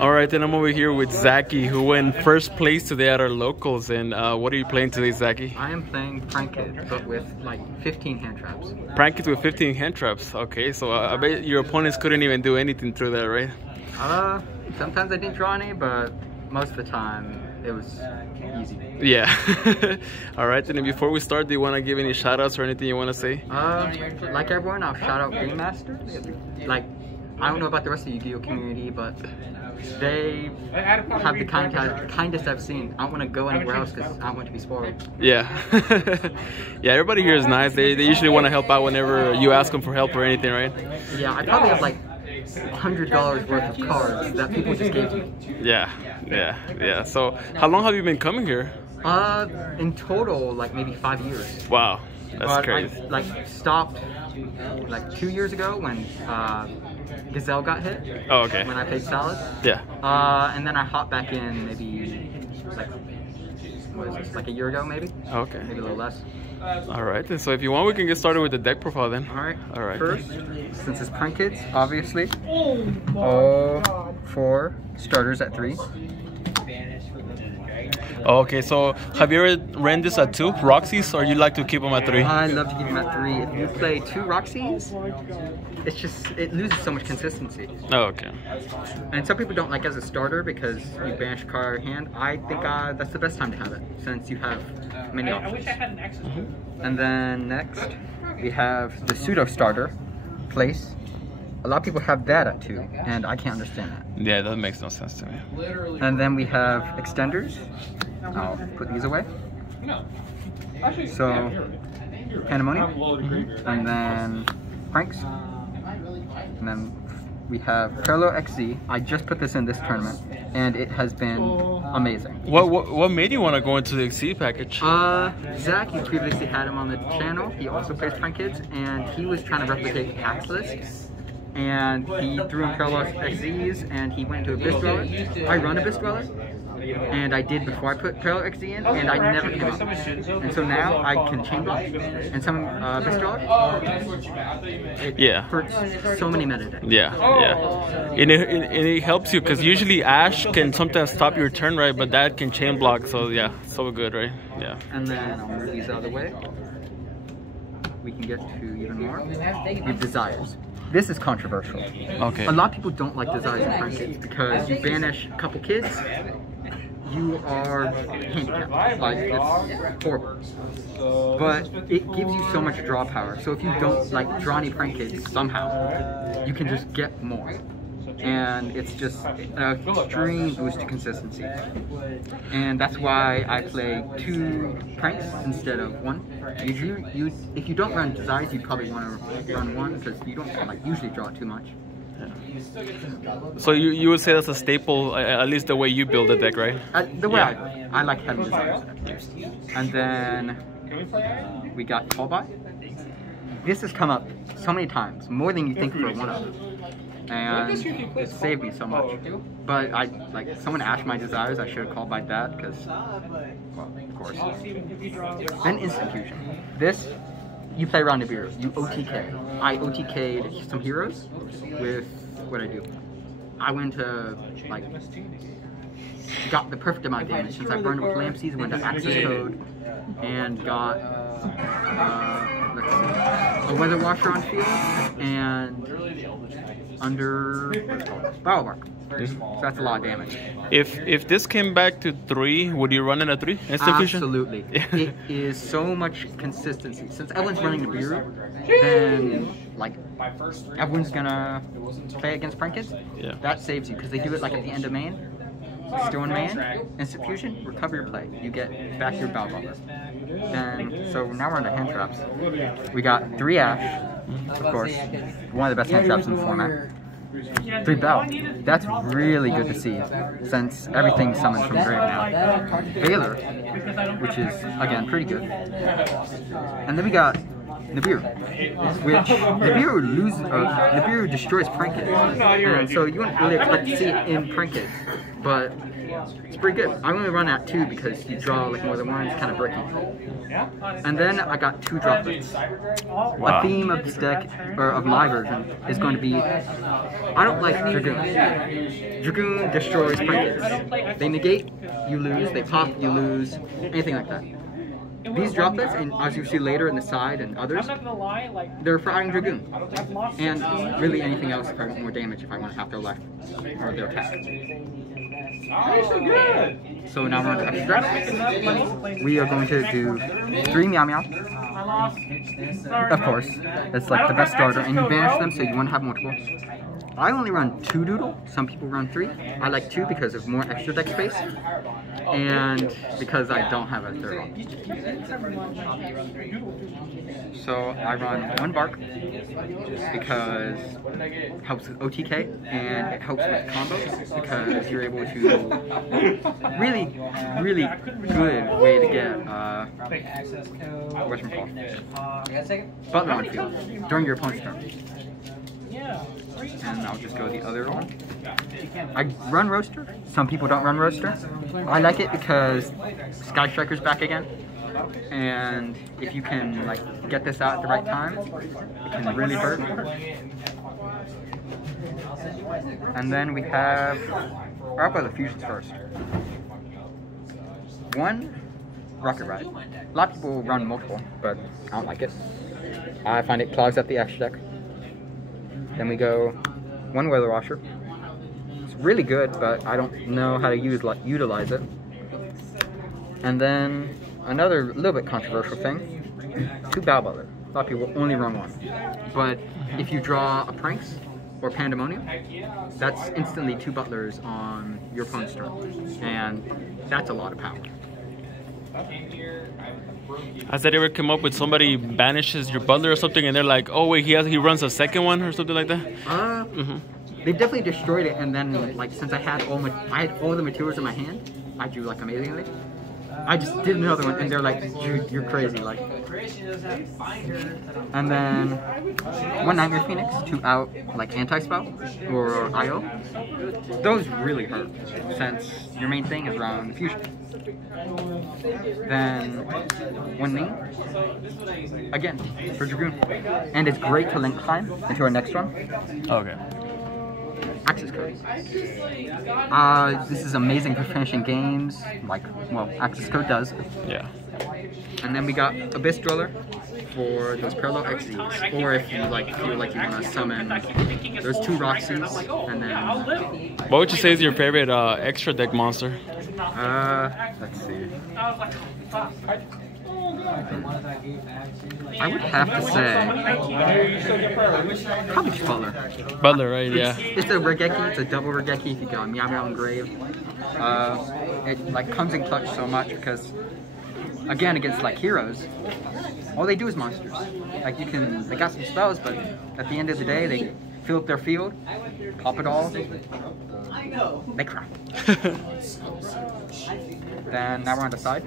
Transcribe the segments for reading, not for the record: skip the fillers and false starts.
All right, then I'm over here with Zachy, who won first place today at our locals. And what are you playing today, Zachy? I am playing prank it, but with like 15 hand traps. Prank it with 15 hand traps. Okay, so I bet your opponents couldn't even do anything through that, right? Sometimes I didn't draw any, but most of the time it was easy. Yeah. All right, then before we start, do you want to give any shout outs or anything you want to say? Like everyone, I'll shout out Game Master. Like, I don't know about the rest of the Yu-Gi-Oh community, but they have the kindest I've seen. I don't want to go anywhere else because I don't want to be spoiled. Yeah. Yeah, everybody here is nice. They usually want to help out whenever you ask them for help or anything, right? Yeah, I probably have like $100 worth of cards that people just gave me. Yeah. So, how long have you been coming here? In total, like maybe 5 years. Wow, that's crazy. I like stopped like 2 years ago when Gazelle got hit. Oh, okay. When I played Salad. Yeah. And then I hopped back in maybe like, what is this, like a year ago maybe? Okay. Maybe a little less. All right, then. So if you want, we can get started with the deck profile then. All right. First, since it's prank kids, obviously, all 4 starters at 3. Okay, so have you ever ran this at 2 Roxy's, or you like to keep them at 3? I love to keep them at 3. If you play 2 Roxy's, it loses so much consistency. Oh, okay. And some people don't like as a starter because you banish a card hand. I think that's the best time to have it since you have many options. And then next we have the pseudo starter place. A lot of people have that at 2, and I can't understand that. Yeah, that makes no sense to me. And then we have extenders. I'll put these away. So, Pandemonium, and then Pranks, and then we have Parallel XZ. I just put this in this tournament, and it has been amazing. What made you want to go into the XZ package? Zach, you previously had him on the channel. He also plays Prank Kids, and he was trying to replicate the tax list. And he threw in Parallel XZs, and he went to Abyss Dweller. I run Abyss Dweller, and I did before I put Parallel XZ in, and I never came up. And so now I can chain block, and some Abyss Dweller, it hurts so many metadata. Yeah. And it helps you, because usually Ash can sometimes stop your turn, right? But that can chain block, so yeah, so good, right? Yeah. And then I'll move these out of the way. We can get to even more. We have Desires. This is controversial. Okay. A lot of people don't like Desires in Prank Kids because you banish a couple kids, you are handicapped. Like, it's horrible. But it gives you so much draw power. So if you don't like draw any Prank Kids somehow, you can just get more. And it's just an extreme boost to consistency. And that's why I play 2 pranks instead of 1. If you don't run Desires, you'd probably want to run 1 because you don't like usually draw too much. So you would say that's a staple, at least the way you build a deck, right? The way I like having Desires. And then we got Callbot. This has come up so many times, more than you think for a 1-up. And it saved me so much. But someone asked my Desires, I should have called by that because, well, of course. Then Instant Fusion. This, you play around Nibiru, you OTK. I OTK'd some heroes with what I do. I went to, got the perfect amount of damage since I burned it with Lampseas, went to Access Code, and got, a Weather Washer on field, and under Biomark. So that's a lot of damage. If this came back to 3, would you run it at 3? Absolutely. It is so much consistency. Since everyone's running Nibiru, then everyone's gonna play against Prank Kids. Yeah. That saves you because they do it at the end of main. Still in main, Instant Fusion, recover your play. You get back your Bow Bumper. And so now we're on the hand traps. We got 3 Ash, of course, one of the best hand traps in the format. 3 Bell. That's really good to see, since everything's summoned from grave now. Baylor, which is, again, pretty good. And then we got Nibiru, which Nibiru destroys Prankets, and so you wouldn't really expect to see it in Prankets, but it's pretty good. I only run at 2 because you draw like more than one, it's kind of bricky. And then I got 2 droplets. A theme of this deck, or of my version, is going to be, I don't like Dragoon. Dragoon destroys Prankets. They negate, you lose. They pop, you lose. Anything like that. These droplets, and as you see later in the side and others, they're for adding Dragoon. And really anything else if I want more damage, if I want to half their life, or their attack. So now we're on to extra. We are going to do 3 Meow Meow. Of course, it's like the best starter, and you banish them so you want to have multiple. I only run 2 Doodle, some people run 3. I like 2 because of more extra deck space, and because I don't have a third one. So I run 1 Bark, because it helps with OTK, and it helps with combos, because you're able to, really good way to get, Butler on field, during your opponent's turn. And I'll just go the other one. I run Roaster. Some people don't run Roaster. I like it because Sky Striker's back again. And if you can like get this out at the right time, it can really hurt. And then we have, or I'll go the fusions first. 1 Rocket Ride. A lot of people run multiple, but I don't like it. I find it clogs up the extra deck. Then we go 1 Weather Washer. It's really good, but I don't know how to utilize it. And then another little bit controversial thing, 2 Bow Butler. A lot of people only run 1. But if you draw a Pranks or Pandemonium, that's instantly 2 Butlers on your opponent's turn. And that's a lot of power. Has that ever come up with somebody banishes your butler or something, and they're like, oh wait, he runs a second one or something like that? They've definitely destroyed it, and then like since I had all the materials in my hand, I drew like amazingly. I just did another one, and they're like, you're crazy, like. And then 1 Nightmare Phoenix to out like anti-spell or IO. Those really hurt since your main thing is around fusion. Then 1 Ming, again, for Dragoon. And it's great to link climb into our next one. Okay. Access code. This is amazing for finishing games, like, well, access code does. Yeah. And then we got Abyss Driller for those parallel XZs, or if you like feel like you want to summon those 2 Roxys, and then... What would you say is your favorite extra deck monster? Let's see. I would have to say probably just Butler. Butler, right? Yeah. It's a Regeki. It's a double Regeki. If you go Meow Meow Engrave, it like comes in clutch so much because again against like heroes, all they do is monsters. Like they got some spells, but at the end of the day, they fill up their field, pop it all, they cry. Then now we're on the side.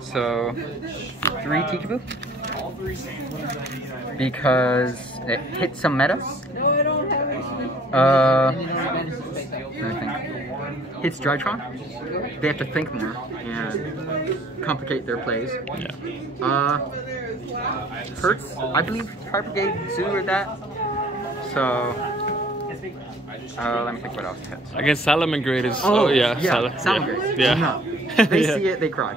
So 3 Tikaboo, because it hits some meta. Let me think. Hits Drytron. They have to think more and complicate their plays. Yeah. Hurts, I believe, Tri-Brigade Zoo or that. So let me think what else hits. Against Salamangreat is... Oh yeah. Salamangreat. Yeah. No. They see it, they cry.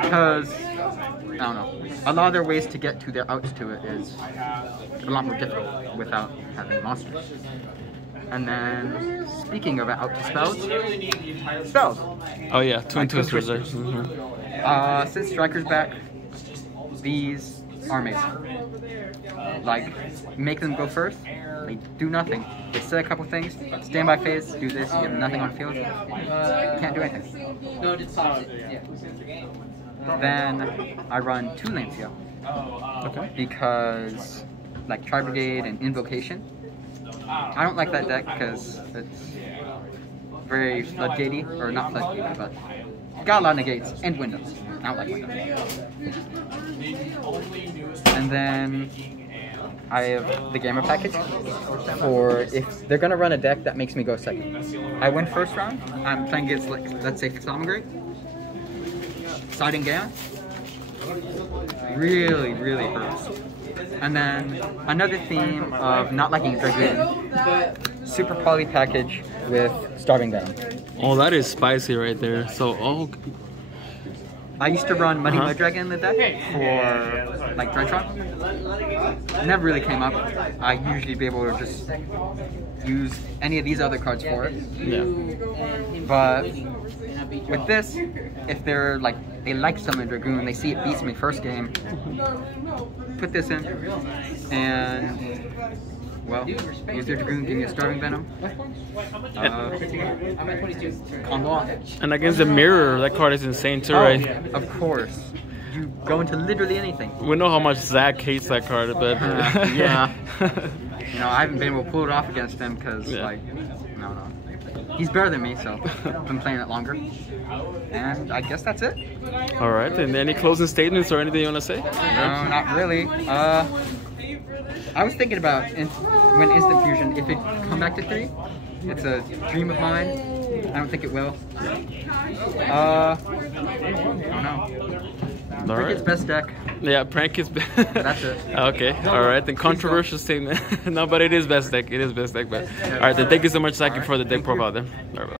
Because, I don't know, a lot of their ways to get to their outs to it is a lot more difficult without having monsters. And then, speaking of out to spells. Oh yeah, Twin Twisters. Since Striker's back, these are amazing. Like, make them go first, they do nothing. They say a couple things, standby phase, do this, you have nothing on field, you can't do anything. Then I run 2 Lancia. Okay. Because, like Tri-Brigade and Invocation, I don't like that deck because it's very floodgatey, or not floodgatey, but got a lot of negates and windows. I don't like windows. And then I have the Gamer package for if they're gonna run a deck that makes me go second. I win first round. I'm playing against, like, let's say Exomigrate. Siding Gamma. Really, really hurts. And then another theme of not liking Dragoon. Super Poly package with Starving Venom. Oh, that is spicy right there. So, oh. I used to run Muddy Mud Dragon in the deck for, like, Dredtron. Never really came up. I usually be able to just use any of these other cards for it. Yeah. But with this, if they're like, they like Summon Dragoon, they see it beats me first game, put this in, and, well, use their Dragoon, give me a Starving Venom. Combo off. And against the mirror, that card is insane too, right? Of course. You go into literally anything. We know how much Zach hates that card, but yeah. You know, I haven't been able to pull it off against him because, like, no. He's better than me, so I've been playing it longer. And I guess that's it. All right, and any closing statements or anything you want to say? No, not really. I was thinking about when Instant Fusion, if it come back to 3, it's a dream of mine. I don't think it will. I don't know. Prank its best deck. Yeah, Prank is best. That's it. Okay, alright, then controversial statement. No, but it is best deck. It is best deck. But alright, then thank you so much, Zach, for the deck profile then. All right.